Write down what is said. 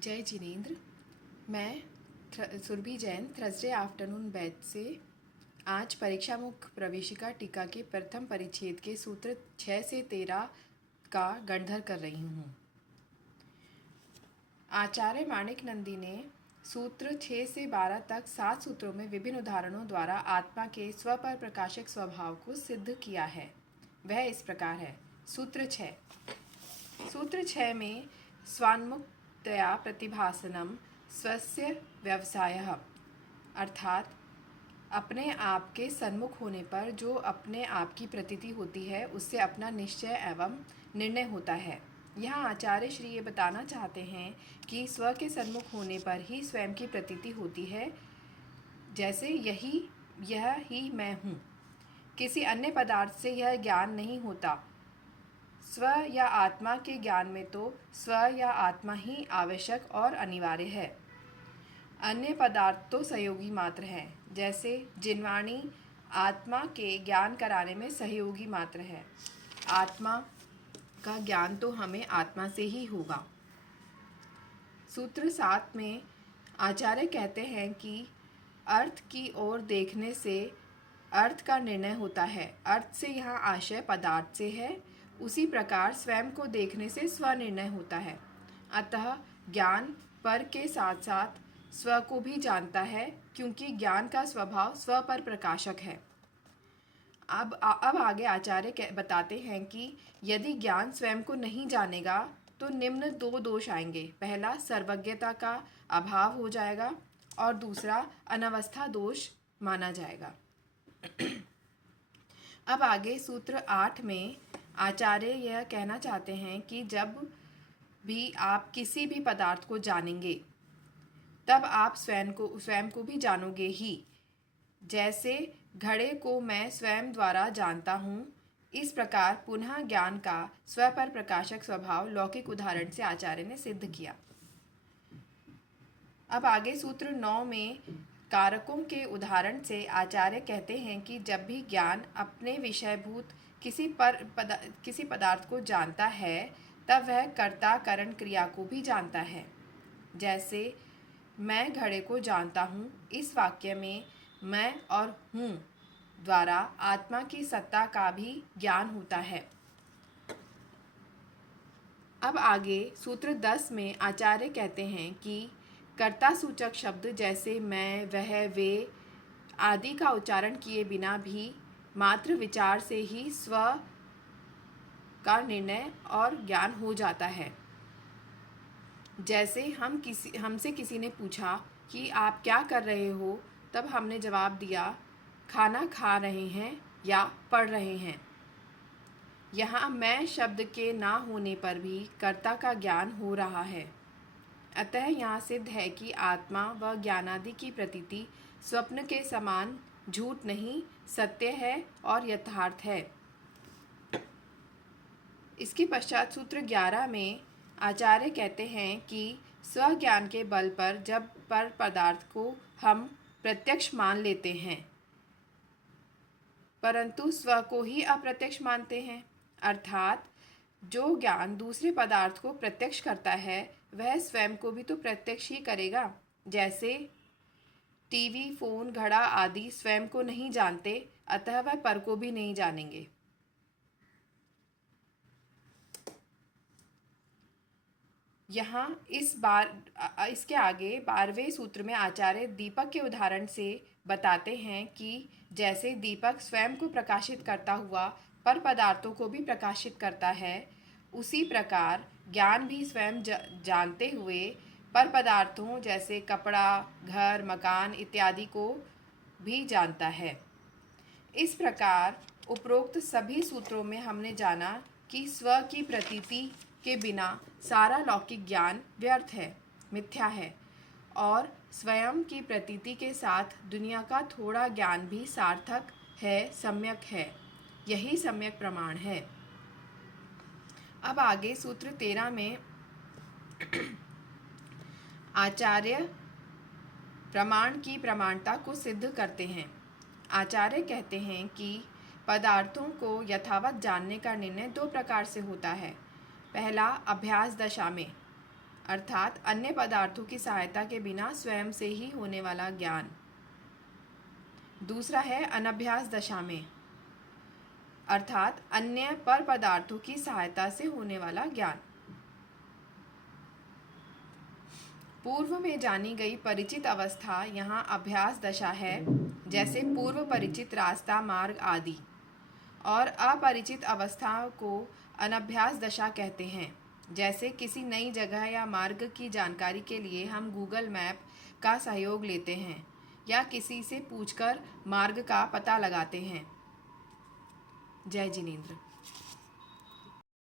जय जिनेन्द्र। मैं Surabhi Jain Thursday afternoon batch से आज परीक्षा मुख प्रवेशिका टीका के प्रथम परिच्छेद के सूत्र 6 से 13 का गणधर कर रही हूँ। आचार्य माणिक नंदी ने सूत्र 6 से 12 तक 7 सूत्रों में विभिन्न उदाहरणों द्वारा आत्मा के स्व पर प्रकाशक स्वभाव को सिद्ध किया है। वह इस प्रकार है। सूत्र 6 में स्वान्मुक्तया प्रतिभासनम स्वस्य व्यवसायः अर्थात अपने आप के सन्मुख होने पर जो अपने आप की प्रतीति होती है उससे अपना निश्चय एवं निर्णय होता है। यहाँ आचार्य श्री ये बताना चाहते हैं कि स्व के सन्मुख होने पर ही स्वयं की प्रतीति होती है, जैसे यह ही मैं हूँ। किसी अन्य पदार्थ से यह ज्ञान नहीं होता। स्व या आत्मा के ज्ञान में तो स्व या आत्मा ही आवश्यक और अनिवार्य है। अन्य पदार्थ तो सहयोगी मात्र हैं, जैसे जिनवाणी आत्मा के ज्ञान कराने में सहयोगी मात्र है। आत्मा का ज्ञान तो हमें आत्मा से ही होगा। सूत्र 7 में आचार्य कहते हैं कि अर्थ की ओर देखने से अर्थ का निर्णय होता है। अर्थ से यहाँ आशय पदार्थ से है, उसी प्रकार स्वयं को देखने से स्वनिर्णय होता है। अतः ज्ञान पर के साथ साथ स्व को भी जानता है, क्योंकि ज्ञान का स्वभाव स्व पर प्रकाशक है। अब आगे आचार्य बताते हैं कि यदि ज्ञान स्वयं को नहीं जानेगा तो निम्न 2 दोष आएंगे। पहला, सर्वज्ञता का अभाव हो जाएगा और दूसरा, अनवस्था दोष माना जाएगा। अब आगे सूत्र 8 में आचार्य यह कहना चाहते हैं कि जब भी आप किसी भी पदार्थ को जानेंगे तब आप स्वयं को भी जानोगे ही। जैसे घड़े को मैं स्वयं द्वारा जानता हूँ, इस प्रकार पुनः ज्ञान का स्व पर प्रकाशक स्वभाव लौकिक उदाहरण से आचार्य ने सिद्ध किया। अब आगे सूत्र 9 में कारकों के उदाहरण से आचार्य कहते हैं कि जब भी ज्ञान अपने विषयभूत किसी पदार्थ को जानता है तब वह कर्ता करण क्रिया को भी जानता है। जैसे मैं घड़े को जानता हूँ, इस वाक्य में मैं और हूँ द्वारा आत्मा की सत्ता का भी ज्ञान होता है। अब आगे सूत्र 10 में आचार्य कहते हैं कि कर्ता सूचक शब्द जैसे मैं, वह, वे आदि का उच्चारण किए बिना भी मात्र विचार से ही स्व का निर्णय और ज्ञान हो जाता है। जैसे हमसे किसी ने पूछा कि आप क्या कर रहे हो, तब हमने जवाब दिया खाना खा रहे हैं या पढ़ रहे हैं। यहाँ मैं शब्द के ना होने पर भी कर्ता का ज्ञान हो रहा है। अतः यहाँ सिद्ध है कि आत्मा व ज्ञानादि की प्रतीति स्वप्न के समान झूठ नहीं, सत्य है और यथार्थ है। इसके पश्चात सूत्र 11 में आचार्य कहते हैं कि स्वज्ञान के बल पर जब पर पदार्थ को हम प्रत्यक्ष मान लेते हैं, परंतु स्व को ही अप्रत्यक्ष मानते हैं। अर्थात जो ज्ञान दूसरे पदार्थ को प्रत्यक्ष करता है वह स्वयं को भी तो प्रत्यक्ष ही करेगा। जैसे टीवी, फोन, घड़ा आदि स्वयं को नहीं जानते, अतः वह पर को भी नहीं जानेंगे। यहाँ इसके आगे 12वें सूत्र में आचार्य दीपक के उदाहरण से बताते हैं कि जैसे दीपक स्वयं को प्रकाशित करता हुआ पर पदार्थों को भी प्रकाशित करता है, उसी प्रकार ज्ञान भी स्वयं जानते हुए पर पदार्थों जैसे कपड़ा, घर, मकान इत्यादि को भी जानता है। इस प्रकार उपरोक्त सभी सूत्रों में हमने जाना कि स्व की प्रतीति के बिना सारा लौकिक ज्ञान व्यर्थ है, मिथ्या है, और स्वयं की प्रतीति के साथ दुनिया का थोड़ा ज्ञान भी सार्थक है, सम्यक है। यही सम्यक प्रमाण है। अब आगे सूत्र 13 में आचार्य प्रमाण की प्रमाणता को सिद्ध करते हैं। आचार्य कहते हैं कि पदार्थों को यथावत जानने का निर्णय 2 प्रकार से होता है। पहला, अभ्यास दशा में, अर्थात अन्य पदार्थों की सहायता के बिना स्वयं से ही होने वाला ज्ञान। दूसरा है अनभ्यास दशा में, अर्थात अन्य पर पदार्थों की सहायता से होने वाला ज्ञान। पूर्व में जानी गई परिचित अवस्था यहाँ अभ्यास दशा है, जैसे पूर्व परिचित रास्ता, मार्ग आदि, और अपरिचित अवस्था को अनभ्यास दशा कहते हैं। जैसे किसी नई जगह या मार्ग की जानकारी के लिए हम गूगल मैप का सहयोग लेते हैं या किसी से पूछकर मार्ग का पता लगाते हैं। जय जिनेंद्र।